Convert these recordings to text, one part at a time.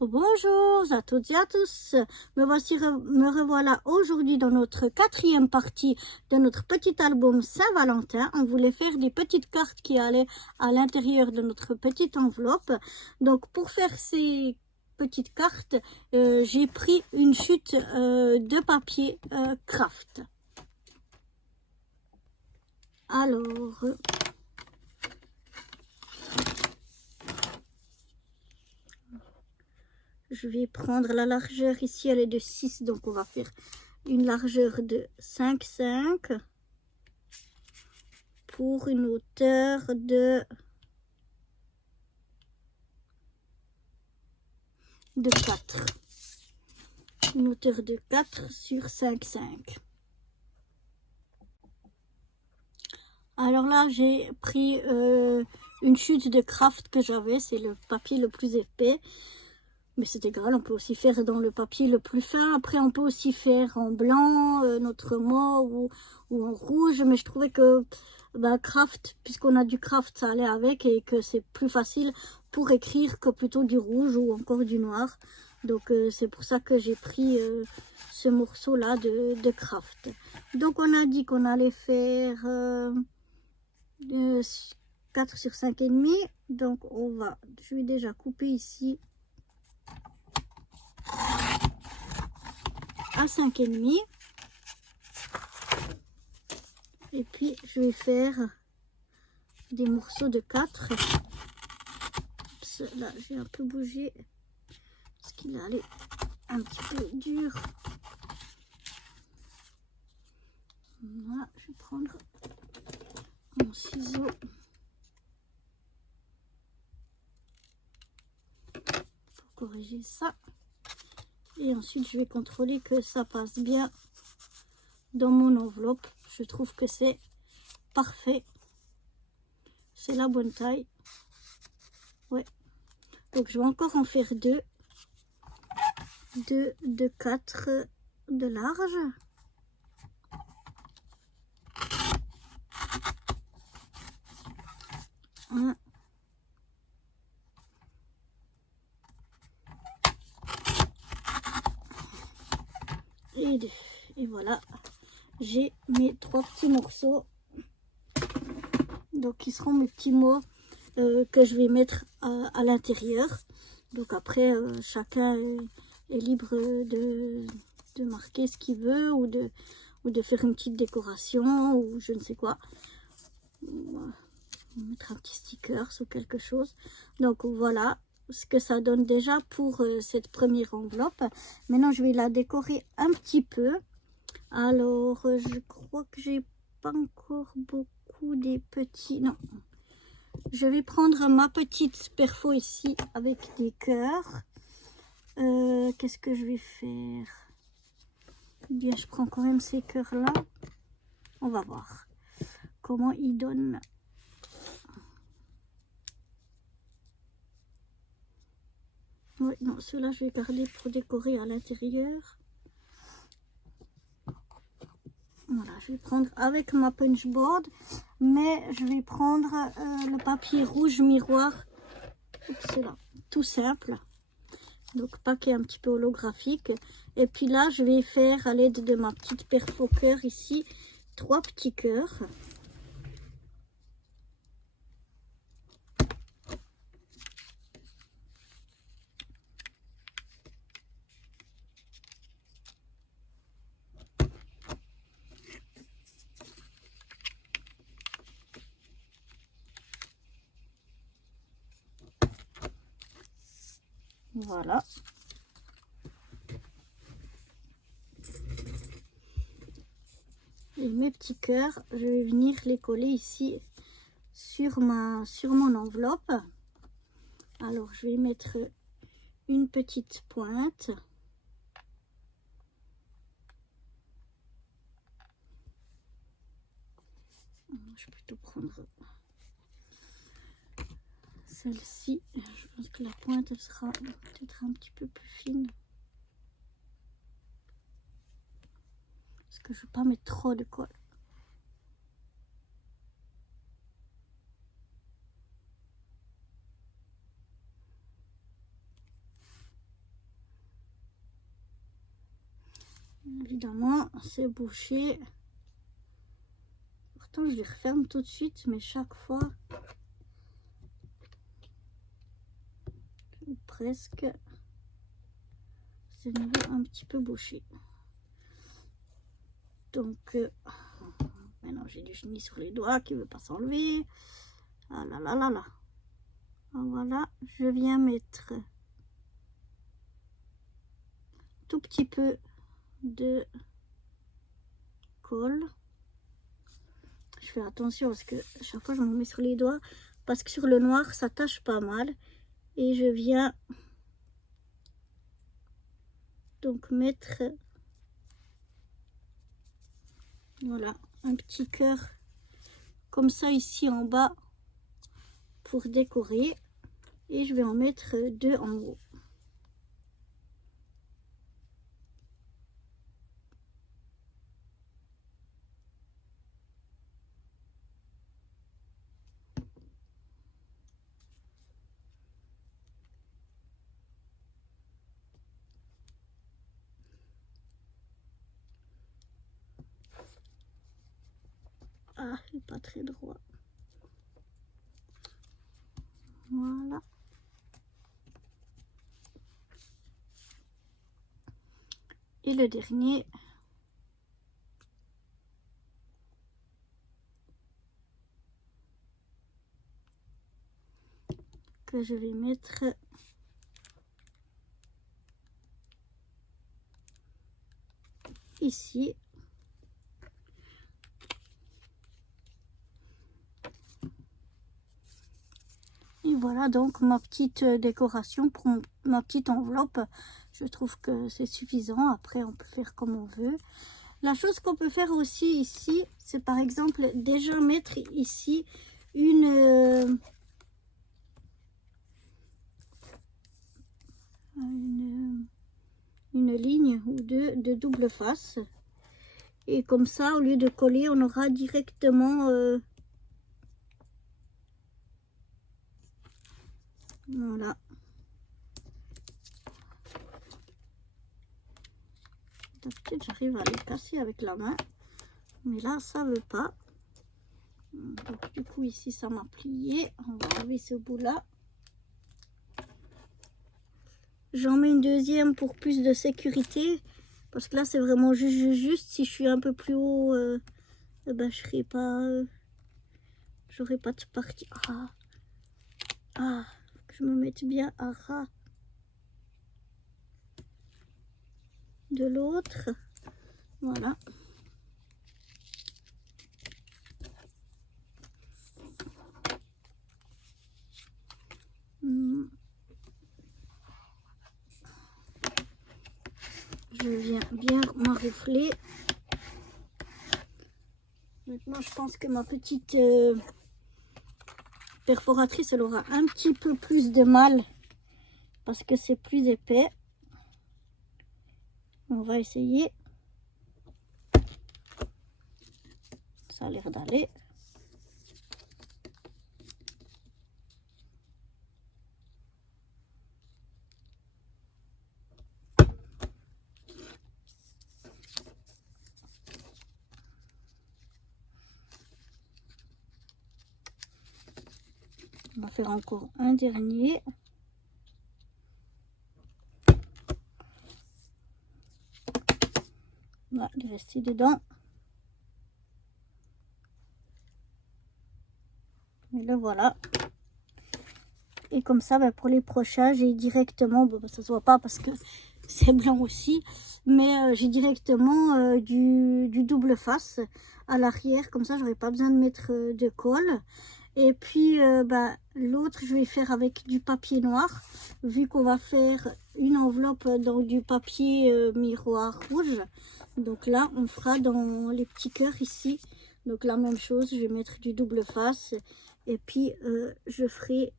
Bonjour à toutes et à tous. Me revoilà aujourd'hui dans notre quatrième partie de notre petit album Saint-Valentin. On voulait faire des petites cartes qui allaient à l'intérieur de notre petite enveloppe. Donc pour faire ces petites cartes, j'ai pris une chute de papier craft. Alors... je vais prendre la largeur ici, elle est de 6, donc on va faire une largeur de 5,5 pour une hauteur de 4. Une hauteur de 4 sur 5,5. Alors là, j'ai pris une chute de craft que j'avais, c'est le papier le plus épais. Mais c'est égal, on peut aussi faire dans le papier le plus fin. Après, on peut aussi faire en blanc, notre mot, ou en rouge. Mais je trouvais que craft, puisqu'on a du craft, ça allait avec et que c'est plus facile pour écrire que plutôt du rouge ou encore du noir. Donc, c'est pour ça que j'ai pris ce morceau-là de craft. Donc, on a dit qu'on allait faire 4 sur 5,5. Donc, je vais déjà couper ici à 5,5 et puis je vais faire des morceaux de 4. Oups, là j'ai un peu bougé parce qu'il allait un petit peu dur. Voilà, je vais prendre mon ciseau pour corriger ça et ensuite je vais contrôler que ça passe bien dans mon enveloppe. Je trouve que c'est parfait, c'est la bonne taille. Ouais, donc je vais encore en faire 2 de 4 de large. Un. Et 2. Et voilà, j'ai mes 3 petits morceaux. Donc, qui seront mes petits mots que je vais mettre à l'intérieur. Donc après, chacun est libre de marquer ce qu'il veut ou de faire une petite décoration ou je ne sais quoi. On va mettre un petit sticker ou quelque chose. Donc voilà ce que ça donne déjà pour cette première enveloppe. Maintenant, je vais la décorer un petit peu. Alors, je crois que j'ai pas encore beaucoup des petits... Non. Je vais prendre ma petite perfo ici avec des cœurs. Qu'est-ce que je vais faire? Bien, je prends quand même ces cœurs-là. On va voir comment ils donnent. Oui, non, ceux-là, je vais garder pour décorer à l'intérieur. Voilà, je vais prendre avec ma punchboard, mais je vais prendre le papier rouge miroir. C'est là, tout simple. Donc papier un petit peu holographique. Et puis là, je vais faire à l'aide de ma petite perfo cœur ici 3 petits cœurs. Voilà. Et mes petits cœurs, je vais venir les coller ici sur mon enveloppe. Alors, je vais mettre une petite pointe. Je vais plutôt prendre celle-ci. Je pense que la pointe elle sera peut-être un petit peu plus fine. Parce que je ne veux pas mettre trop de colle. Évidemment, c'est bouché. Pourtant, je les referme tout de suite, mais chaque fois, presque, c'est de nouveau un petit peu bouché. Donc, maintenant j'ai du chenille sur les doigts qui ne veut pas s'enlever. Ah là là là là. Voilà, je viens mettre tout petit peu de colle. Je fais attention parce que chaque fois je me mets sur les doigts parce que sur le noir ça tâche pas mal. Et je viens donc mettre, voilà, un petit cœur comme ça ici en bas pour décorer. Et je vais en mettre 2 en haut. Ah, il n'est pas très droit. Voilà. Et le dernier. Que je vais mettre ici. Et voilà donc ma petite décoration pour ma petite enveloppe. Je trouve que c'est suffisant. Après, on peut faire comme on veut. La chose qu'on peut faire aussi ici, c'est par exemple déjà mettre ici une ligne ou deux de double face. Et comme ça, au lieu de coller, on aura directement... voilà. D'habitude, j'arrive à les casser avec la main. Mais là, ça veut pas. Donc, du coup, ici, ça m'a plié. On va enlever ce bout-là. J'en mets une deuxième pour plus de sécurité. Parce que là, c'est vraiment juste. Si je suis un peu plus haut, ben, je serai pas... j'aurai pas de partie. Ah, faut que je me mette bien à ras de l'autre. Voilà. Je viens bien m'enroufler. Maintenant, je pense que ma petite perforatrice, elle aura un petit peu plus de mal parce que c'est plus épais. On va essayer. Ça a l'air d'aller. On va faire encore un dernier. Voilà, il est resté dedans. Et le voilà. Et comme ça, ben, pour les prochains, j'ai directement, bon, ça se voit pas parce que c'est blanc aussi, mais j'ai directement du double face à l'arrière. Comme ça, j'aurai pas besoin de mettre de colle. Et puis, ben, l'autre, je vais faire avec du papier noir, vu qu'on va faire une enveloppe dans du papier miroir rouge. Donc là, on fera dans les petits cœurs ici. Donc la même chose, je vais mettre du double face. Et puis, je ferai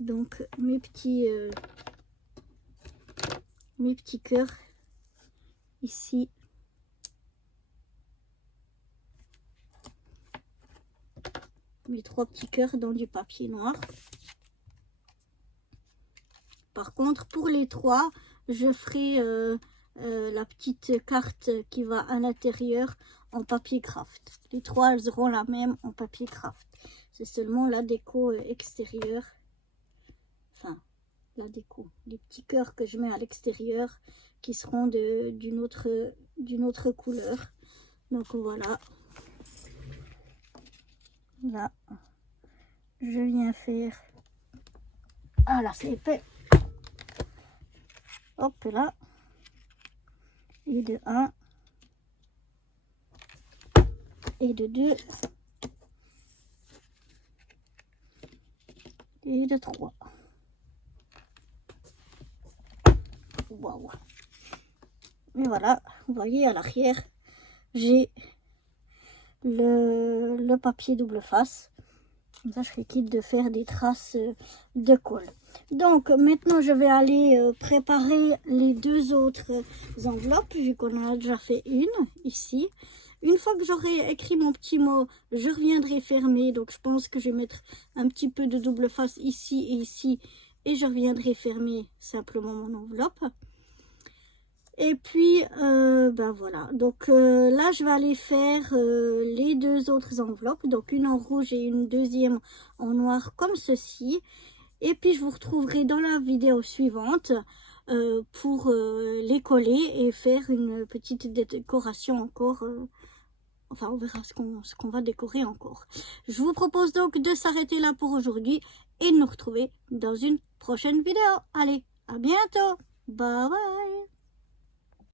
donc mes petits cœurs ici. Mes 3 petits cœurs dans du papier noir. Par contre, pour les 3, je ferai la petite carte qui va à l'intérieur en papier craft. Les 3, elles auront la même en papier craft. C'est seulement la déco extérieure. Enfin, la déco. Les petits cœurs que je mets à l'extérieur qui seront d'une autre couleur. Donc voilà. Là, je viens faire... Ah là, c'est épais. Hop là. Et de 1. Et de 2. Et de 3. Waouh. Et voilà, vous voyez à l'arrière, j'ai le papier double face. Comme ça, je serai quitte de faire des traces de colle. Donc, maintenant, je vais aller préparer les 2 autres enveloppes, vu qu'on en a déjà fait une, ici. Une fois que j'aurai écrit mon petit mot, je reviendrai fermer. Donc, je pense que je vais mettre un petit peu de double face ici et ici. Et je reviendrai fermer simplement mon enveloppe. Et puis, ben voilà. Donc là, je vais aller faire les 2 autres enveloppes. Donc, une en rouge et une deuxième en noir comme ceci. Et puis, je vous retrouverai dans la vidéo suivante pour les coller et faire une petite décoration encore. Enfin, on verra ce qu'on va décorer encore. Je vous propose donc de s'arrêter là pour aujourd'hui et de nous retrouver dans une prochaine vidéo. Allez, à bientôt. Bye bye.